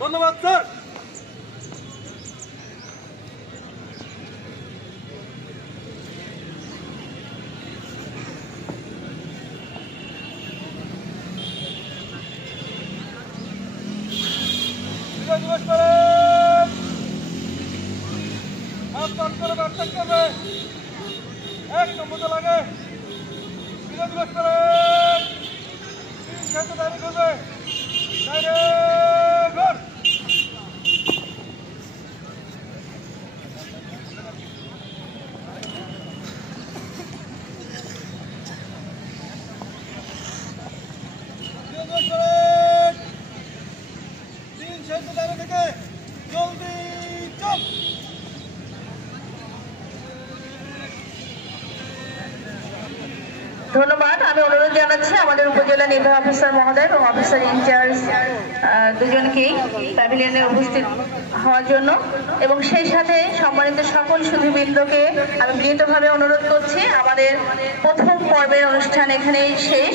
ধন্যবাদ স্যার। বিজয় দিবস প্যারেড হাত করে বার্তা করবে। 1 নম্বর লাগে বিজয় দিবস প্যারেড 3 সেতু দাবি করবে। ধন্যবাদ। আমি অনুরোধ জানাচ্ছি আমাদের উপজেলা নির্বাহী অফিসার মহোদয় এবং অফিসার ইনচার্জ দুজনকেই প্যাভিলিয়নে উপস্থিত হওয়ার জন্য এবং সেই সাথে সম্মানিত সকল সুধীবৃন্দকে আমি বিনীতভাবে অনুরোধ করছি। আমাদের প্রথম পর্বের অনুষ্ঠান এখানেই শেষ।